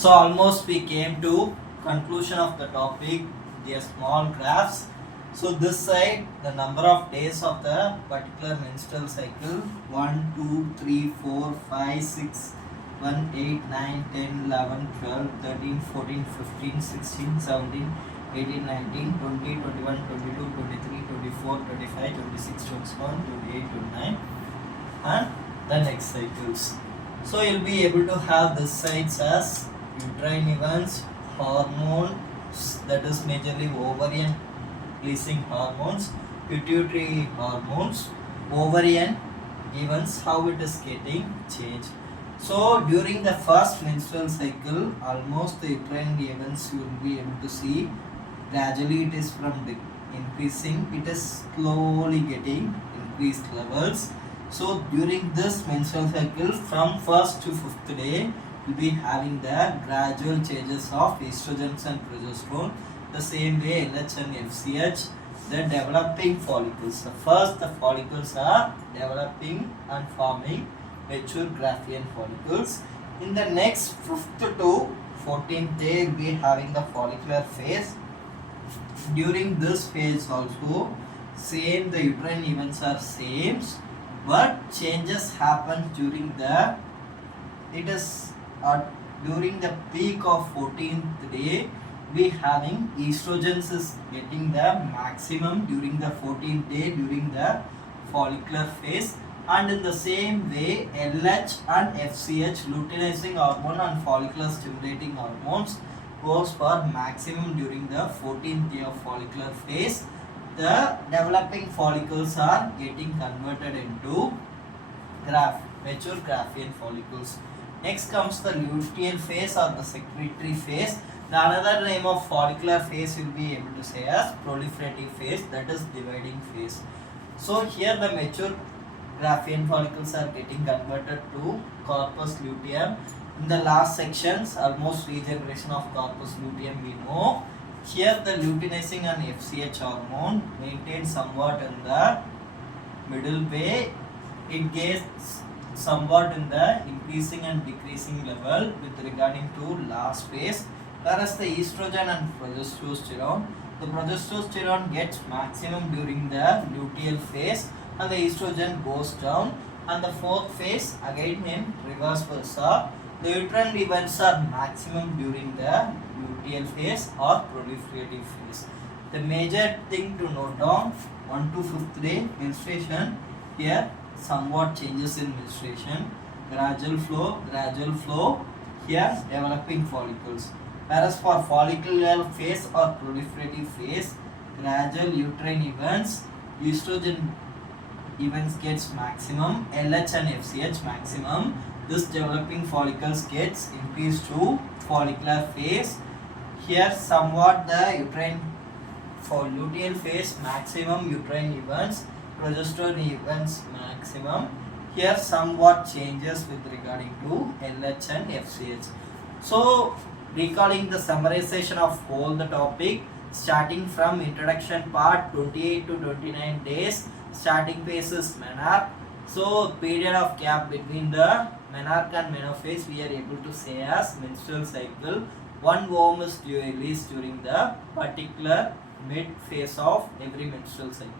So almost we came to conclusion of the topic, the small graphs. So this side, the number of days of the particular menstrual cycle, 1, 2, 3, 4, 5, 6, 1, 8, 9, 10, 11, 12, 13, 14, 15, 16, 17, 18, 19, 20, 21, 22, 23, 24, 25, 26, 27, 28, 29 and the next cycles. So you'll be able to have this sides as uterine events, hormones, that is majorly ovarian releasing hormones, pituitary hormones, ovarian events, how it is getting changed. So during the first menstrual cycle, almost the uterine events you will be able to see gradually it is from the increasing, it is slowly getting increased levels. So during this menstrual cycle from first to fifth day, will be having the gradual changes of estrogens and progesterone. The same way LH and FCH, the developing follicles. First the follicles are developing and forming mature Graafian follicles. In the next 5th to 14th day will be having the follicular phase. During this phase also same the uterine events are same, but changes happen during the during the peak of 14th day we having estrogens is getting the maximum during the 14th day during the follicular phase, and in the same way LH and FCH luteinizing hormone and follicular stimulating hormones goes for maximum during the 14th day of follicular phase. The developing follicles are getting converted into mature Graafian follicles. Next comes the luteal phase or the secretory phase. The another name of follicular phase will be able to say as proliferative phase, that is dividing phase. So here the mature Graafian follicles are getting converted to corpus luteum. In the last sections, almost regeneration of corpus luteum we know. Here the luteinizing and FCH hormone maintained somewhat in the middle way. It gets somewhat in the increasing and decreasing level with regarding to last phase. Whereas the estrogen and progesterone, the progesterone gets maximum during the luteal phase and the estrogen goes down, and the fourth phase again in reverse versa. The uterine events are maximum during the luteal phase or proliferative phase. The major thing to note down, 1 to 5th day menstruation, here somewhat changes in menstruation, gradual flow, here developing follicles. Whereas for follicular phase or proliferative phase, gradual uterine events, estrogen events gets maximum, LH and FCH maximum. This developing follicles gets increased to follicular phase. Here somewhat the uterine for luteal phase maximum uterine events, progesterone events maximum. Here somewhat changes with regarding to LH and FCH. So recalling the summarization of whole the topic, starting from introduction part 28 to 29 days, starting phase is menarche. So period of gap between the menarche and menophase we are able to say as menstrual cycle. One ovum is released during the particular mid phase of every menstrual cycle.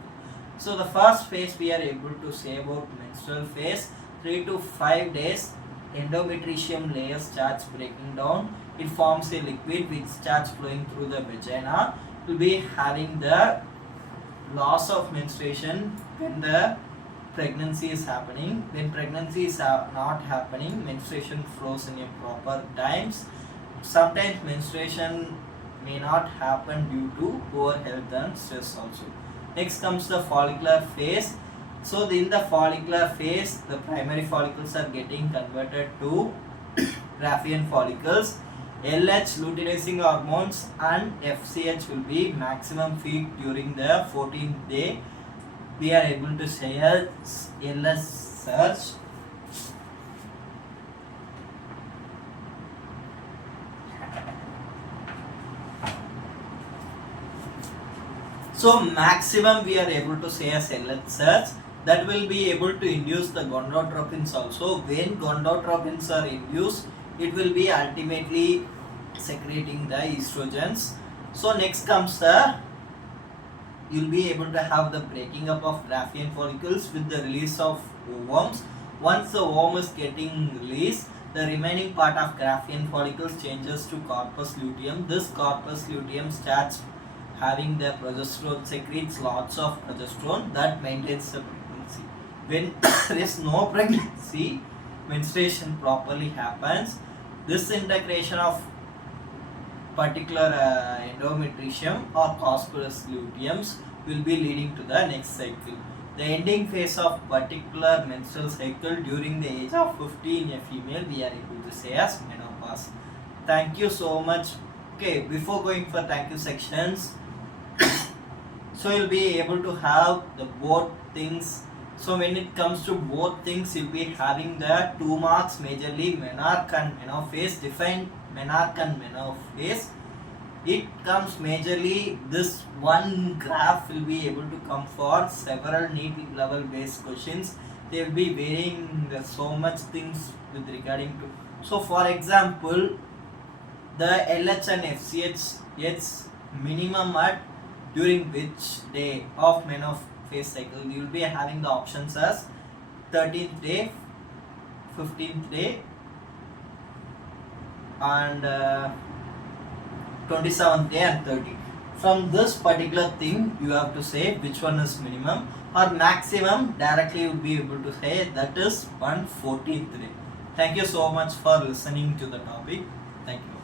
So the first phase we are able to say about menstrual phase, 3 to 5 days endometricium layer starts breaking down. It forms a liquid which starts flowing through the vagina. It will be having the loss of menstruation when the pregnancy is happening. When pregnancy is not happening, menstruation flows in a proper times. Sometimes menstruation may not happen due to poor health and stress also. Next comes the follicular phase. So in the follicular phase, the primary follicles are getting converted to Graafian follicles. LH luteinizing hormones and FCH will be maximum peak during the 14th day. We are able to say as LH surge. So maximum we are able to say as LH surge. That will be able to induce the gonadotropins also. When gonadotropins are induced, it will be ultimately secreting the estrogens. So next comes the, you'll be able to have the breaking up of Graafian follicles with the release of ovomes. Once the ovum is getting released, the remaining part of Graafian follicles changes to corpus luteum. This corpus luteum starts having the progesterone, secretes lots of progesterone that maintains the pregnancy. When there is no pregnancy, menstruation properly happens. This integration of particular endometricium or corpus luteums will be leading to the next cycle. The ending phase of particular menstrual cycle during the age of 50 in a female, we are able to say as menopause. Thank you so much. Okay, before going for thank you sections, so you'll be able to have the both things. So when it comes to both things, you'll be having the 2 marks majorly menarche and menophase. Define menarche and menophase. It comes majorly, this one graph will be able to come for several NEET level based questions. They will be varying so much things with regarding to. So for example, the LH and FCH, it's minimum at during which day of menophase cycle. You will be having the options as 13th day, 15th day, and 27th day and 30th. From this particular thing, you have to say which one is minimum or maximum. Directly you will be able to say that is 1/14th day. Thank you so much for listening to the topic. Thank you.